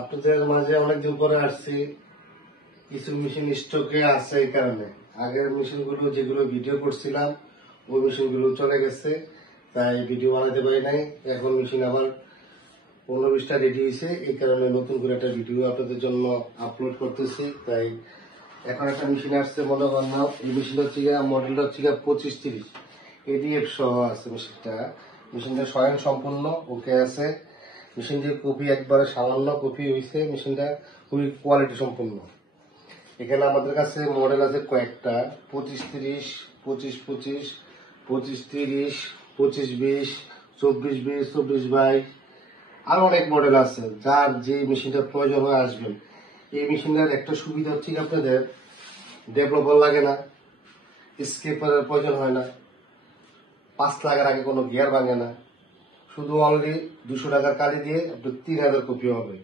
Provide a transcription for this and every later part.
আপনাদের মাঝে অনেকদিন পরে আসছি, কিছু মেশিন স্টকে আছে। এই কারণে আগের মেশিনগুলো যেগুলো ভিডিও করছিলাম ওই মেশিনগুলো চলে গেছে, তাই ভিডিও বানাতে পারি নাই। এখন মেশিন আবার 15-20টা রেডি হয়েছে, এই কারণে নতুন করে একটা ভিডিও আপনাদের জন্য আপলোড করতেছি। তাই এখন একটা মেশিন আসছে, মনে করেন না, এই মেশিনটা হচ্ছে মডেলটা হচ্ছে 2530 এডিএফ সহ আছে মেশিনটা স্বয়ং সম্পূর্ণ ওকে আছে। মেশিনটির কপি একবারে সামান্য কপি হয়েছে, মেশিনটা খুবই কোয়ালিটি সম্পূর্ণ। এখানে আমাদের কাছে মডেল আছে কয়েকটা, 2530, 2525, 2530, 2520, 2420, 2422, আরো অনেক মডেল আছে। যার যে মেশিনটার প্রয়োজন হয়ে আসবেন। এই মেশিনটার একটা সুবিধা হচ্ছে আপনাদের ডেভেলপার লাগে না, স্কেপারের প্রয়োজন হয় না, 5 লাখের আগে কোনো গিয়ার ভাঙে না। শুধু অনলি 200 টাকার কালি দিয়ে আপনার 3000 কপি হবে।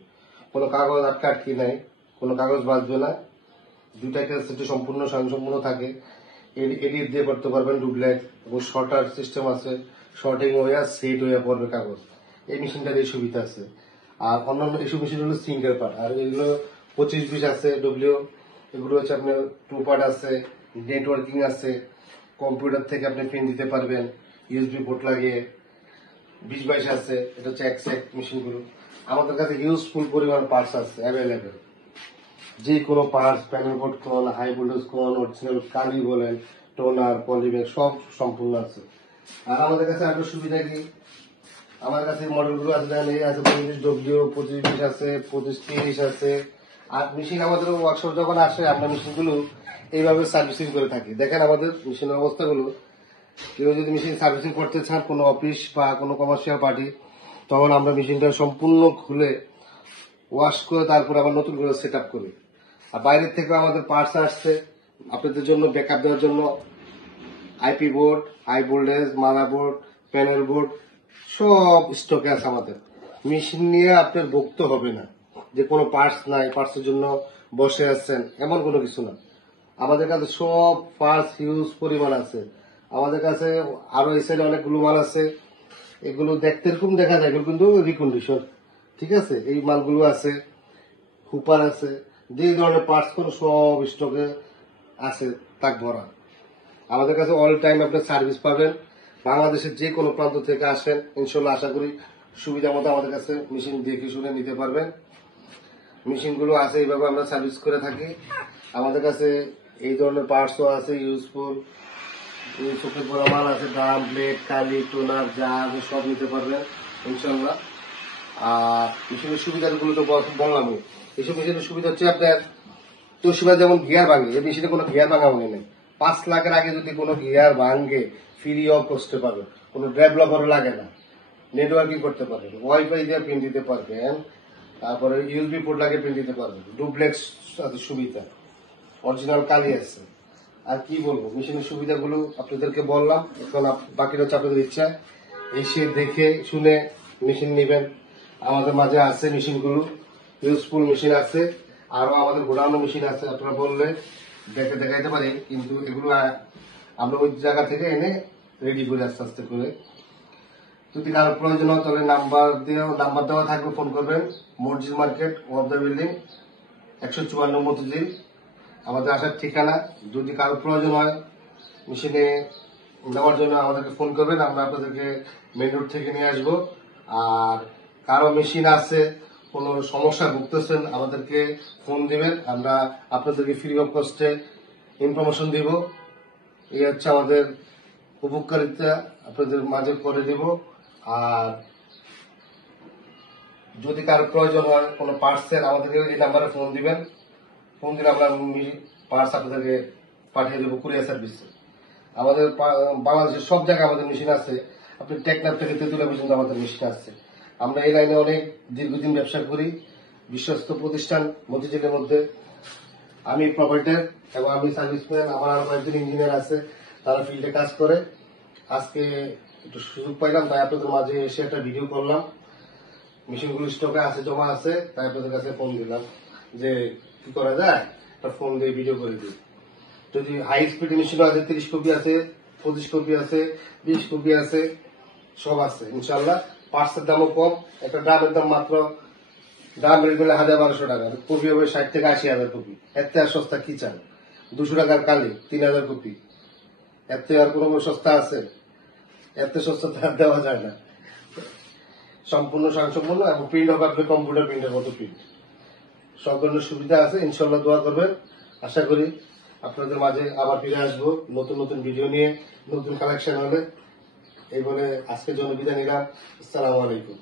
কোনো কাগজ আটকি নাই, কোনো কাগজ বাঁচবে না। দুইটা ক্যাসেটে সম্পূর্ণ স্বয়ংসম্পূর্ণ থাকে। এডিট দিয়ে করতে পারবেন ডুপ্লেক্স ও শর্টার সিস্টেম আছে, শর্টিং হয়ে সেট হয়ে পড়বে কাগজ। এই মেশিনটার এই সুবিধা আছে। আর অন্যান্য এইসব মেশিন হলো সিঙ্গেল পার্ট, আর এগুলো 2520 আছে ডব্লিউ, এগুলো হচ্ছে আপনার 2 পার্ট আছে, নেটওয়ার্কিং আছে, কম্পিউটার থেকে আপনি প্রিন্ট দিতে পারবেন ইউএসবি পোর্ট লাগিয়ে। 2022 আছে, এটা হচ্ছে এক্সাক্ট মেশিনগুলো। আমাদের কাছে ইউজফুল পরিমাণ পার্টস আছে অ্যাভেলেবেল। যে কোনো পার্টস, প্যানেল বোর্ড কোন, হাই ভোল্টেজ কোন, অরিজিনাল কালি বলেন, টোনার, পলিব্যাগ সব সম্পূর্ণ আছে। আর আমাদের কাছে আরো সুবিধা কি, আমার কাছে মডেলগুলো আছে, দেখেন এই আছে 25W, 2520 আছে, 2530 আছে। আর মেশিন আমাদের ওয়ার্কশপ যখন আসে আমরা মেশিনগুলো এইভাবে সার্ভিসিং করে থাকি। দেখেন আমাদের মেশিনের অবস্থাগুলো। কেউ যদি মেশিন সার্ভিসিং করতে চান কোনো অফিস বা কোনো কমার্শিয়াল পার্টি, তখন আমরা মেশিনটা সম্পূর্ণ খুলে ওয়াশ করে তারপর আবার নতুন করে সেট আপ করি। আর বাইরের থেকে আমাদের পার্টস আসছে আপনাদের জন্য ব্যাকআপ দেওয়ার জন্য। IP board, high voltage, mother board, panel board সব স্টকে আছে আমাদের। মেশিন নিয়ে আপনার ভুগতে হবে না যে কোনো পার্টস নাই, পার্টসের জন্য বসে আছেন, এমন কোনো কিছু না। আমাদের কাছে সব পার্টস হিউজ পরিমাণ আছে। আমাদের কাছে আরো এই সাইডে অনেকগুলো মাল আছে, এগুলো দেখতে এরকম দেখা যায়, এগুলো কিন্তু রিকন্ডিশন, ঠিক আছে। এই মালগুলো আছে, হুপার আছে, যে ধরনের পার্টস কোনো সব স্টকে আছে তাক ভরা। আমাদের কাছে অল টাইম আপনার সার্ভিস পাবেন। বাংলাদেশের যে কোনো প্রান্ত থেকে আসেন, ইনশাল্লাহ আশা করি সুবিধা মতো আমাদের কাছে মেশিন দেখে শুনে নিতে পারবেন। মেশিনগুলো আছে এইভাবে আমরা সার্ভিস করে থাকি। আমাদের কাছে এই ধরনের পার্টসও আছে ইউজফুল, চোখের বড় মাল আছে, ড্রাম, ব্লেড, কালি, টোনার যা আছে সব নিতে পারবেন ইনশাল্লাহ। আর মেশিনের সুবিধাগুলো তো বললামই। এইসব মেশিনের সুবিধা হচ্ছে আপনার তোশিবা যেমন গিয়ার ভাঙে, এই মেশিনে কোনো গিয়ার ভাঙা ভাঙে নেই। 5 লাখের আগে যদি কোনো গিয়ার ভাঙে ফ্রি অফ করতে পারবেন, কোনো ডেভেলপারও লাগে না। নেটওয়ার্কিং করতে পারবেন, ওয়াইফাই দিয়ে প্রিন্ট দিতে পারবেন, তারপরে ইউএসবি পোর্ট লাগিয়ে প্রিন্ট দিতে পারবেন, ডুপ্লেক্স সুবিধা, অরিজিনাল কালি আছে। আর কি বলবো, মেশিনের সুবিধাগুলো আপনাদেরকে বললাম। এখন বাকিটা হচ্ছে আপনাদের ইচ্ছা, এসে দেখে শুনে মেশিন নেবেন। আমাদের মাঝে আছে মেশিনগুলো, ইউজফুল মেশিন আছে। আরো আমাদের গোডাউন মেশিন আছে, আপনারা বললে দেখাইতে পারি, কিন্তু এগুলো আমরা ওই জায়গা থেকে এনে রেডি করে আস্তে আস্তে করে। যদি কারো প্রয়োজন হয় তাহলে নাম্বার দেওয়া থাকবে, ফোন করবেন। মসজিদ market, wave the building, 154 Motijheel আমাদের আসার ঠিকানা। যদি কারো প্রয়োজন হয় মেশিনে নেওয়ার জন্য আমাদেরকে ফোন করবেন, আমরা আপনাদেরকে মেন রোড থেকে নিয়ে আসবো। আর কারো মেশিন আছে, কোনো সমস্যা ভুগতেছেন, আমাদেরকে ফোন দিবেন, আমরা আপনাদেরকে ফ্রি অফ কস্টে ইনফরমেশন দিব। এই হচ্ছে আমাদের উপকারিতা, আপনাদের মাঝে করে দিব। আর যদি কারো প্রয়োজন হয় কোনো পার্সেল, আমাদেরকে এই নাম্বারে ফোন দিবেন, ফোন দিলে আমরা পার্স আপনাদেরকে পাঠিয়ে দেবো কুরিয়ার সার্ভিসে। আমাদের বাংলাদেশের সব জায়গায় আমাদের মেশিন আছে, আপনি টেকনাফ থেকে তেঁতুলিয়া পর্যন্ত আমাদের মেশিন আছে। আমরা এই লাইনে অনেক দীর্ঘদিন ব্যবসা করি, বিশ্বস্ত প্রতিষ্ঠান মতিঝিলের মধ্যে। আমি প্রপারেটর এবং আমি সার্ভিসম্যান, আমার আরো কয়েকজন ইঞ্জিনিয়ার আছে, তারা ফিল্ডে কাজ করে। আজকে একটু সুযোগ পাইলাম, তাই আপনাদের মাঝে এসে একটা ভিডিও করলাম। মেশিনগুলো স্টকে আছে, জমা আছে, তাই আপনাদের কাছে ফোন দিলাম যে কি করা যায়, একটা ফোন দিয়ে ভিডিও করে দিই। যদি হাই স্পিড মেশিন আছে, 30 কপি আছে, 25 কপি আছে, 20 কপি আছে, সব আছে ইনশাল্লাহ। পার্টসের দামও কম, একটা ড্রামের দাম মাত্র দাম রেট হলে 1200 টাকা, কপি হবে 60 থেকে 80,000 কপি। এত আর সস্তা কি চান? 200 টাকার কালি 3000 কপি, এত আর কোনো সস্তা আছে? এত সস্তা তো আর দেওয়া যায় না। সম্পূর্ণ স্বয়ংসম্পূর্ণ এবং প্রিন্ট হবে আপনার কম্পিউটার প্রিন্টের মতো প্রিন্ট। সব ধরনের সুবিধা আছে, ইনশাল্লাহ দোয়া করবেন। আশা করি আপনাদের মাঝে আবার ফিরে আসবো নতুন নতুন ভিডিও নিয়ে, নতুন কালেকশন হবে। এই বলে আজকের জন্য বিদায় নিলাম। আসসালামু আলাইকুম।